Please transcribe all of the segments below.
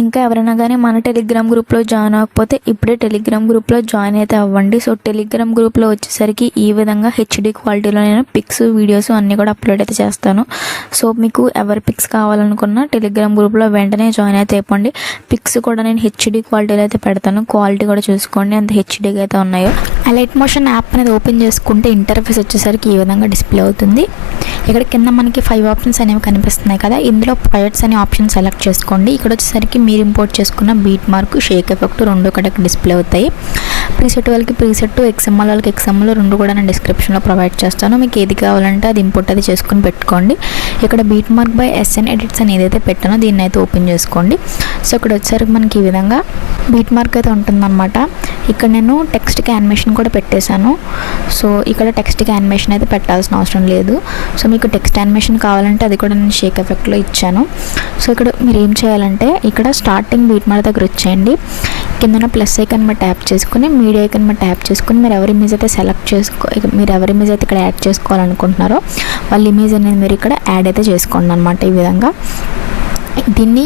ఇంకా ఎవరైనా కానీ మన టెలిగ్రామ్ గ్రూప్లో జాయిన్ అవ్వకపోతే ఇప్పుడే టెలిగ్రామ్ గ్రూప్లో జాయిన్ అయితే అవ్వండి. సో టెలిగ్రామ్ గ్రూప్లో వచ్చేసరికి ఈ విధంగా హెచ్డి క్వాలిటీలో నేను పిక్స్ వీడియోస్ అన్నీ కూడా అప్లోడ్ అయితే చేస్తాను. సో మీకు ఎవరి పిక్స్ కావాలనుకున్నా టెలిగ్రామ్ గ్రూప్లో వెంటనే జాయిన్ అయితే అయిపోండి. పిక్స్ కూడా నేను హెచ్డి క్వాలిటీలో అయితే పెడతాను. క్వాలిటీ కూడా చూసుకోండి ఎంత హెచ్డీగా అయితే ఉన్నాయో. లైట్ మోషన్ యాప్ అనేది ఓపెన్ చేసుకుంటే ఇంటర్ఫేస్ వచ్చేసరికి ఈ విధంగా డిస్ప్లే అవుతుంది. ఇక్కడ కింద మనకి 5 ఆప్షన్స్ అనేవి కనిపిస్తున్నాయి కదా, ఇందులో ప్రాజెక్ట్స్ అనే ఆప్షన్ సెలెక్ట్ చేసుకోండి. ఇక్కడ వచ్చేసరికి మీరు ఇంపోర్ట్ చేసుకున్న బీట్ మార్క్, షేక్ ఎఫెక్ట్ రెండు కడకి డిస్ప్లే అవుతాయి. ప్రీసెట్ వాళ్ళకి ప్రీసెట్, ఎక్స్ఎంఎల్ వాళ్ళకి ఎక్స్ఎంఎల్ రెండు కూడా నేను డిస్క్రిప్షన్లో ప్రొవైడ్ చేస్తాను. మీకు ఏది కావాలంటే అది ఇంపోర్ట్ అది చేసుకుని పెట్టుకోండి. ఇక్కడ beat mark by S N edits అని ఏదైతే పెట్టానో దీన్ని అయితే ఓపెన్ చేసుకోండి. సో ఇక్కడ వచ్చేసరికి మనకి ఈ విధంగా బీట్ మార్క్ అయితే ఉంటుందన్నమాట. ఇక్కడ నేను టెక్స్ట్కి యానిమేషన్ కూడా పెట్టేశాను. సో ఇక్కడ టెక్స్ట్కి యానిమేషన్ అయితే పెట్టాల్సిన అవసరం లేదు. సో మీకు టెక్స్ట్ యానిమేషన్ కావాలంటే అది కూడా నేను షేక్ ఎఫెక్ట్లో ఇచ్చాను. సో ఇక్కడ మీరు ఏం చేయాలంటే ఇక్కడ స్టార్టింగ్ బీట్ మార్క్ దగ్గర వచ్చేయండి. కింద ప్లస్ ఐకన్ మీద ట్యాప్ చేసుకుని మీడియా ఐకన్ మీద ట్యాప్ చేసుకుని మీరు ఎవరి ఇమేజ్ అయితే మీరు ఎవరి ఇమేజ్ అయితే ఇక్కడ యాడ్ చేసుకోవాలనుకుంటున్నారో వాళ్ళ ఇమేజ్ అనేది మీరు ఇక్కడ యాడ్ అయితే చేసుకోండి అనమాట. ఈ విధంగా దీన్ని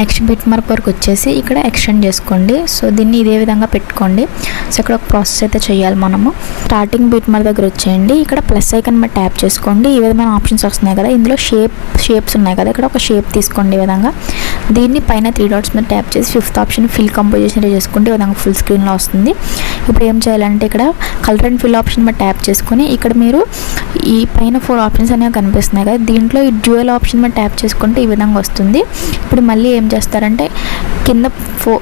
నెక్స్ట్ బిట్ మార్క్ వరకు వచ్చేసి ఇక్కడ ఎక్స్టెండ్ చేసుకోండి. సో దీన్ని ఇదే విధంగా పెట్టుకోండి. సో ఇక్కడ ఒక ప్రాసెస్ అయితే చేయాలి మనము. స్టార్టింగ్ బిట్ మార్క్ దగ్గర వచ్చేయండి. ఇక్కడ ప్లస్ ఐకన్ మీద ట్యాప్ చేసుకోండి. ఈ విధమైన ఆప్షన్స్ వస్తున్నాయి కదా, ఇందులో షేప్స్ ఉన్నాయి కదా, ఇక్కడ ఒక షేప్ తీసుకోండి. ఈ విధంగా దీన్ని పైన 3 డాట్స్ మీద ట్యాప్ చేసి 5th ఆప్షన్ ఫిల్ కంపోజిషన్ చేసుకుంటే ఈ విధంగా ఫుల్ స్క్రీన్లో వస్తుంది. ఇప్పుడు ఏం చేయాలంటే ఇక్కడ కలర్ అండ్ ఫిల్ ఆప్షన్ మీద ట్యాప్ చేసుకొని ఇక్కడ మీరు ఈ పైన 4 ఆప్షన్స్ అనేవి కనిపిస్తున్నాయి కదా, దీంట్లో ఈ డ్యూయల్ ఆప్షన్ మీద ట్యాప్ చేసుకుంటే ఈ విధంగా వస్తుంది. ఇప్పుడు మళ్ళీ ఏం చేస్తారంటే కింద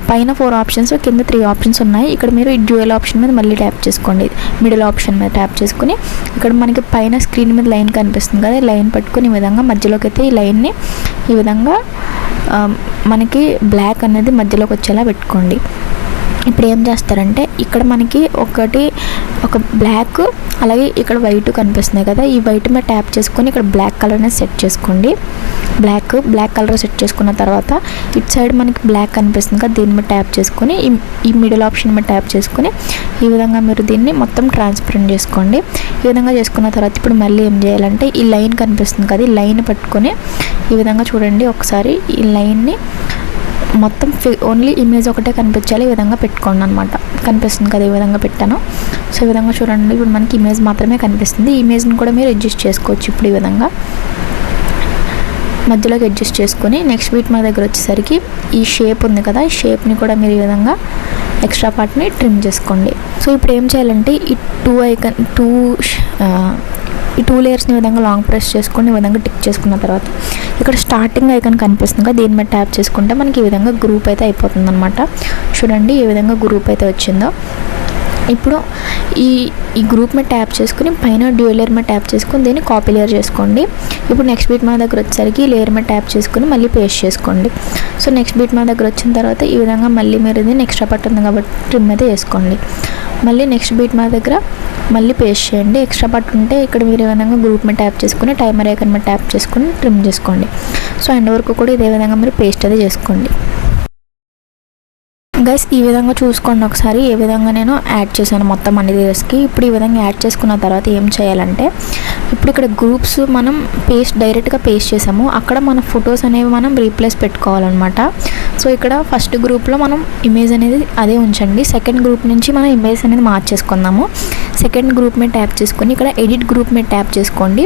పైన 4 ఆప్షన్స్, కింద 3 ఆప్షన్స్ ఉన్నాయి. ఇక్కడ మీరు ఈ డ్యూయల్ ఆప్షన్ మీద మళ్ళీ ట్యాప్ చేసుకోండి. మిడిల్ ఆప్షన్ మీద ట్యాప్ చేసుకుని ఇక్కడ మనకి పైన స్క్రీన్ మీద లైన్ కనిపిస్తుంది కదా, లైన్ పట్టుకుని ఈ విధంగా మధ్యలోకి అయితే ఈ లైన్ని ఈ విధంగా మనకి బ్లాక్ అనేది మధ్యలోకి వచ్చేలా పెట్టుకోండి. ఇప్పుడు ఏం చేస్తారంటే ఇక్కడ మనకి ఒక బ్లాక్ అలాగే ఇక్కడ వైట్ కనిపిస్తున్నాయి కదా, ఈ వైట్ మీద ట్యాప్ చేసుకొని ఇక్కడ బ్లాక్ కలర్ని సెట్ చేసుకోండి. బ్లాక్ కలర్ సెట్ చేసుకున్న తర్వాత ఇటు సైడ్ మనకి బ్లాక్ కనిపిస్తుంది కదా, దీని మీద ట్యాప్ చేసుకొని ఈ మిడిల్ ఆప్షన్ మీద ట్యాప్ చేసుకొని ఈ విధంగా మీరు దీన్ని మొత్తం ట్రాన్స్పరెంట్ చేసుకోండి. ఈ విధంగా చేసుకున్న తర్వాత ఇప్పుడు మళ్ళీ ఏం చేయాలంటే ఈ లైన్ కనిపిస్తుంది కదా, ఈ లైన్ పట్టుకొని ఈ విధంగా చూడండి ఒకసారి, ఈ లైన్ని మొత్తం ఓన్లీ ఇమేజ్ ఒకటే కనిపించాలి ఈ విధంగా పెట్టుకోండి అనమాట. కనిపిస్తుంది కదా, ఈ విధంగా పెట్టాను. సో ఈ విధంగా చూడండి, ఇప్పుడు మనకి ఇమేజ్ మాత్రమే కనిపిస్తుంది. ఈ ఇమేజ్ని కూడా మీరు అడ్జస్ట్ చేసుకోవచ్చు. ఇప్పుడు ఈ విధంగా మధ్యలోకి అడ్జస్ట్ చేసుకొని నెక్స్ట్ బీట్ మా దగ్గర వచ్చేసరికి ఈ షేప్ ఉంది కదా, ఈ షేప్ని కూడా మీరు ఈ విధంగా ఎక్స్ట్రా పార్ట్ని ట్రిమ్ చేసుకోండి. సో ఇప్పుడు ఏం చేయాలంటే ఈ టూ లేయర్స్ని ఈ విధంగా లాంగ్ ప్రెస్ చేసుకొని ఈ విధంగా టిక్ చేసుకున్న తర్వాత ఇక్కడ స్టార్టింగ్ ఐకాన్ కనిపిస్తుంది కదా, దీని మీద ట్యాప్ చేసుకుంటే మనకి ఈ విధంగా గ్రూప్ అయితే అయిపోతుంది అనమాట. చూడండి ఏ విధంగా గ్రూప్ అయితే వచ్చిందో. ఇప్పుడు ఈ గ్రూప్ మీద ట్యాప్ చేసుకుని పైన డ్యూయల్ లేయర్ మీద ట్యాప్ చేసుకుని దీన్ని కాపీ లేయర్ చేసుకోండి. ఇప్పుడు నెక్స్ట్ బీట్ మా దగ్గర వచ్చేసరికి లేయర్ మీద ట్యాప్ చేసుకుని మళ్ళీ పేస్ట్ చేసుకోండి. సో నెక్స్ట్ బీట్ మా దగ్గర వచ్చిన తర్వాత ఈ విధంగా మళ్ళీ మీరు ఇది నెక్స్ట్ పార్ట్ ఉంది కాబట్టి ట్రిమ్ అయితే వేసుకోండి. మళ్ళీ నెక్స్ట్ బీట్ మా దగ్గర మళ్ళీ పేస్ట్ చేయండి. ఎక్స్ట్రా పార్ట్ ఉంటే ఇక్కడ మీరు ఈ విధంగా గ్రూప్ మీద ట్యాప్ చేసుకుని టైమర్ ఐకాన్ మీద ట్యాప్ చేసుకుని ట్రిమ్ చేసుకోండి. సో ఎండ్ వరకు కూడా ఇదే విధంగా మీరు పేస్ట్ అది చేసుకోండి. గైస్ ఈ విధంగా చూసుకోండి ఒకసారి ఏ విధంగా నేను యాడ్ చేశాను మొత్తం అన్ని లేయర్స్కి. ఇప్పుడు ఈ విధంగా యాడ్ చేసుకున్న తర్వాత ఏం చేయాలంటే ఇప్పుడు ఇక్కడ గ్రూప్స్ మనం డైరెక్ట్గా పేస్ట్ చేసాము, అక్కడ మన ఫొటోస్ అనేవి మనం రీప్లేస్ పెట్టుకోవాలన్నమాట. సో ఇక్కడ ఫస్ట్ గ్రూప్లో మనం ఇమేజ్ అనేది అదే ఉంచండి. సెకండ్ గ్రూప్ నుంచి మనం ఇమేజ్ అనేది మార్చేసుకుందాము. సెకండ్ గ్రూప్ మీద ట్యాప్ చేసుకొని ఇక్కడ ఎడిట్ గ్రూప్ మీద ట్యాప్ చేసుకోండి.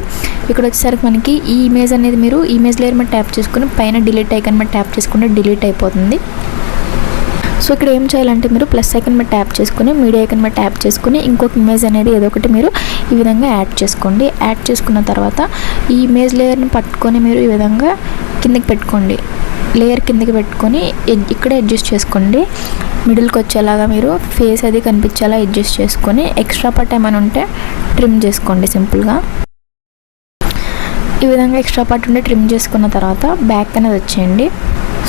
ఇక్కడ వచ్చేసరికి మనకి ఈ ఇమేజ్ అనేది మీరు ఇమేజ్ లేయర్ మీద ట్యాప్ చేసుకుని పైన డిలీట్ ఐకాన్ మీద ట్యాప్ చేసుకుంటే డిలీట్ అయిపోతుంది. సో ఇక్కడ ఏం చేయాలంటే మీరు ప్లస్ ఐకాన్ మీద ట్యాప్ చేసుకుని మీడియా ఐకాన్ మీద ట్యాప్ చేసుకుని ఇంకొక ఇమేజ్ అనేది ఏదో ఒకటి మీరు ఈ విధంగా యాడ్ చేసుకోండి. యాడ్ చేసుకున్న తర్వాత ఈ ఇమేజ్ లేయర్ని పట్టుకొని మీరు ఈ విధంగా కిందకి పెట్టుకోండి. లేయర్ కిందకి పెట్టుకొని ఇక్కడే అడ్జస్ట్ చేసుకోండి. మిడిల్కి వచ్చేలాగా మీరు ఫేస్ అది కనిపించేలా అడ్జస్ట్ చేసుకొని ఎక్స్ట్రా పార్ట్ ఏమైనా ఉంటే ట్రిమ్ చేసుకోండి సింపుల్గా. ఈ విధంగా ఎక్స్ట్రా పార్ట్ ఉంటే ట్రిమ్ చేసుకున్న తర్వాత బ్యాక్ అనేది వచ్చేయండి.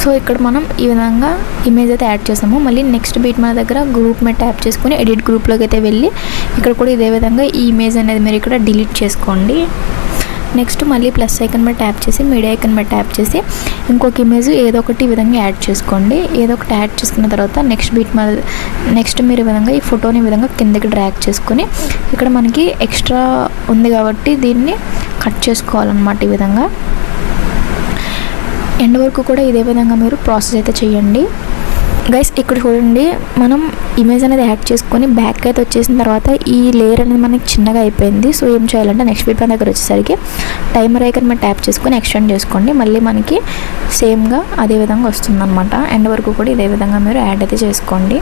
సో ఇక్కడ మనం ఈ విధంగా ఇమేజ్ అయితే యాడ్ చేసాము. మళ్ళీ నెక్స్ట్ బీట్ మన దగ్గర గ్రూప్ మీద ట్యాప్ చేసుకుని ఎడిట్ గ్రూప్లోకి అయితే వెళ్ళి ఇక్కడ కూడా ఇదే విధంగా ఈ ఇమేజ్ అనేది మీరు ఇక్కడ డిలీట్ చేసుకోండి. నెక్స్ట్ మళ్ళీ ప్లస్ ఐకన్ మీద ట్యాప్ చేసి మీడియా ఐకన్ మీద ట్యాప్ చేసి ఇంకొక ఇమేజ్ ఏదో ఒకటి ఈ విధంగా యాడ్ చేసుకోండి. ఏదో ఒకటి యాడ్ చేసుకున్న తర్వాత నెక్స్ట్ మీరు ఈ విధంగా ఈ ఫోటోని ఈ విధంగా కిందకి డ్రాగ్ చేసుకొని ఇక్కడ మనకి ఎక్స్ట్రా ఉంది కాబట్టి దీన్ని కట్ చేసుకోవాలన్నమాట. ఈ విధంగా ఎండ్ వరకు కూడా ఇదే విధంగా మీరు ప్రాసెస్ అయితే చేయండి. గైస్ ఇక్కడ చూడండి, మనం ఇమేజ్ అనేది యాడ్ చేసుకొని బ్యాక్ అయితే వచ్చేసిన తర్వాత ఈ లేయర్ అనేది మనకి చిన్నగా అయిపోయింది. సో ఏం చేయాలంటే నెక్స్ట్ వీడియో దగ్గర వచ్చేసరికి టైమర్ ఐకాన్ మీద ట్యాప్ చేసుకొని ఎక్స్టెండ్ చేసుకోండి. మళ్ళీ మనకి సేమ్గా అదే విధంగా వస్తుందన్నమాట. ఎండ్ వరకు కూడా ఇదే విధంగా మీరు యాడ్ అయితే చేసుకోండి.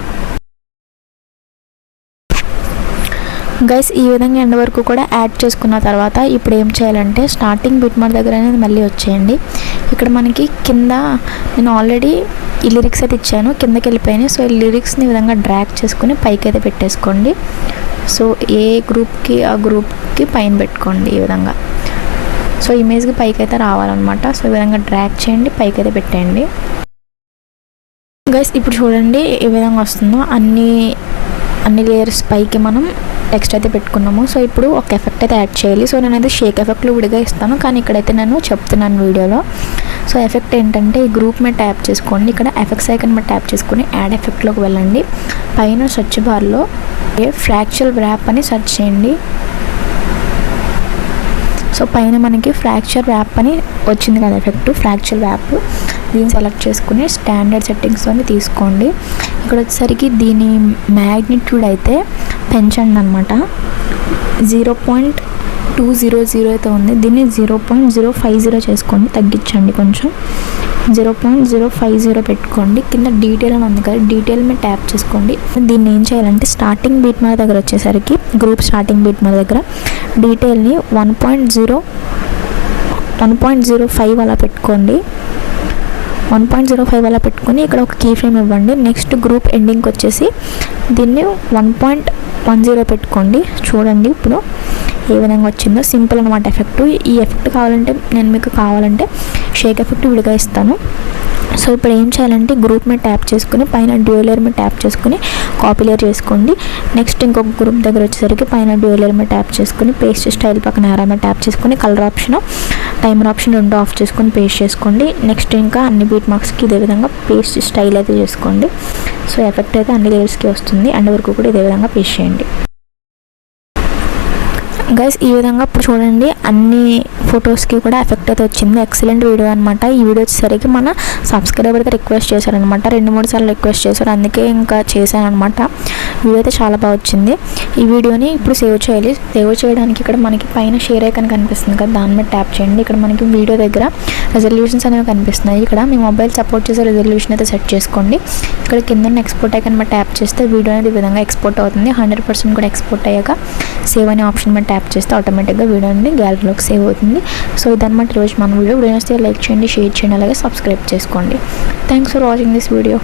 గైస్ ఈ విధంగా ఎండ్ వరకు కూడా యాడ్ చేసుకున్న తర్వాత ఇప్పుడు ఏం చేయాలంటే స్టార్టింగ్ బిట్ మార్క్ దగ్గర అనేది మళ్ళీ వచ్చేయండి. ఇక్కడ మనకి కింద నేను ఆల్రెడీ ఈ లిరిక్స్ అయితే ఇచ్చాను, కిందకి వెళ్ళిపోయినాయి. సో ఈ లిరిక్స్ని ఈ విధంగా డ్రాగ్ చేసుకుని పైకి అయితే పెట్టేసుకోండి. సో ఏ గ్రూప్కి ఆ గ్రూప్కి పైన పెట్టుకోండి ఈ విధంగా. సో ఇమేజ్కి పైకి అయితే రావాలన్నమాట. సో ఈ విధంగా డ్రాగ్ చేయండి, పైకి అయితే పెట్టేయండి. గైస్ ఇప్పుడు చూడండి ఏ విధంగా వస్తుందో. అన్ని లేయర్స్ పైకి మనం టెక్స్ట్ అయితే పెట్టుకున్నాము. సో ఇప్పుడు ఒక ఎఫెక్ట్ అయితే యాడ్ చేయాలి. సో నేను అయితే షేక్ ఎఫెక్ట్లు విడిగా ఇస్తాను, కానీ ఇక్కడైతే నేను చెప్తున్నాను వీడియోలో. సో ఎఫెక్ట్ ఏంటంటే ఈ గ్రూప్ మీద ట్యాప్ చేసుకోండి. ఇక్కడ ఎఫెక్ట్స్ ఐకాన్ మీద ట్యాప్ చేసుకొని యాడ్ ఎఫెక్ట్లోకి వెళ్ళండి. పైన సెర్చ్ బార్లో ఫ్రాక్చరల్ వ్రాప్ అని సెర్చ్ చేయండి. సో పైన మనకి ఫ్రాక్చర్ వ్రాప్ అని వచ్చింది కదా ఎఫెక్ట్, ఫ్రాక్చర్ వ్రాప్. దీన్ని సెలెక్ట్ చేసుకుని స్టాండర్డ్ సెట్టింగ్స్తో తీసుకోండి. ఇక్కడ వచ్చేసరికి దీని మ్యాగ్నిట్యూడ్ అయితే పెంచండి అనమాట. 0.200 అయితే ఉంది, దీన్ని 0.050 చేసుకోండి, తగ్గించండి కొంచెం. 0.050 పెట్టుకోండి. కింద డీటెయిల్ అని ఉంది కదా, డీటెయిల్ మీద ట్యాప్ చేసుకోండి. దీన్ని ఏం చేయాలంటే స్టార్టింగ్ బీట్ మార్క్ దగ్గర వచ్చేసరికి గ్రూప్ స్టార్టింగ్ బీట్ మార్క్ దగ్గర డీటెయిల్ని 1.05 అలా పెట్టుకోండి. 1.05 అలా పెట్టుకొని ఇక్కడ ఒక కీ ఫ్రేమ్ ఇవ్వండి. నెక్స్ట్ గ్రూప్ ఎండింగ్కి వచ్చేసి దీన్ని 1.10 పెట్టుకోండి. చూడండి ఇప్పుడు ఏ విధంగా వచ్చిందో, సింపుల్ అనమాట ఎఫెక్ట్. ఈ ఎఫెక్ట్ నేను మీకు కావాలంటే షేక్ ఎఫెక్ట్ విడిగా ఇస్తాను. సో ఇప్పుడు ఏం చేయాలంటే గ్రూప్ మీద ట్యాప్ చేసుకుని పైన డ్యూయల్ లేయర్ మీద ట్యాప్ చేసుకుని కాపీ లేయర్ చేసుకోండి. నెక్స్ట్ ఇంకొక గ్రూప్ దగ్గర వచ్చేసరికి పైన డ్యూయల్ లేయర్ మీద ట్యాప్ చేసుకుని పేస్ట్ స్టైల్ పక్కన యారో మీద ట్యాప్ చేసుకుని కలర్ ఆప్షన్, టైమర్ ఆప్షన్ రెండు ఆఫ్ చేసుకొని పేస్ట్ చేసుకోండి. నెక్స్ట్ ఇంకా అన్ని బీట్ మార్క్స్కి ఇదే విధంగా పేస్ట్ స్టైల్ అయితే చేసుకోండి. సో ఎఫెక్ట్ అయితే అన్ని లేయర్స్కి వస్తుంది. అండ్ వరకు కూడా ఇదే విధంగా పేస్ట్ చేయండి. గైస్ ఈ విధంగా ఇప్పుడు చూడండి అన్ని ఫొటోస్కి కూడా ఎఫెక్ట్ అయితే వచ్చింది. ఎక్సలెంట్ వీడియో అనమాట. ఈ వీడియో వచ్చేసరికి మన సబ్స్క్రైబర్ అయితే రిక్వెస్ట్ చేశారనమాట, 2-3 సార్లు రిక్వెస్ట్ చేశారు, అందుకే ఇంకా చేశాను అనమాట. వీడియో అయితే చాలా బాగా వచ్చింది. ఈ వీడియోని ఇప్పుడు సేవ్ చేయాలి. సేవ్ చేయడానికి ఇక్కడ మనకి పైన షేర్ ఐకాన్ కనిపిస్తుంది కదా, దాని మీద ట్యాప్ చేయండి. ఇక్కడ మనకి వీడియో దగ్గర రెజల్యూషన్స్ అనేవి కనిపిస్తున్నాయి. ఇక్కడ మీ మొబైల్ సపోర్ట్ చేసే రెజల్యూషన్ అయితే సెట్ చేసుకోండి. ఇక్కడ కింద ఎక్స్పోర్ట్ ఐకాన్ మీద ట్యాప్ చేస్తే వీడియో అనేది ఈ విధంగా ఎక్స్పోర్ట్ అవుతుంది. 100% కూడా ఎక్స్పోర్ట్ అయ్యాక సేవ్ అనే ఆప్షన్ మీద ట్యాప్ చేస్తే ఆటోమేటిక్గా వీడియో అనేది గ్యాలరీలోకి సేవ్ అవుతుంది. సో ఇదన్నమాట ఈరోజు మన వీడియో నచ్చితే లైక్ చేయండి, షేర్ చేయండి, అలాగే సబ్స్క్రైబ్ చేసుకోండి. Thanks for watching this video.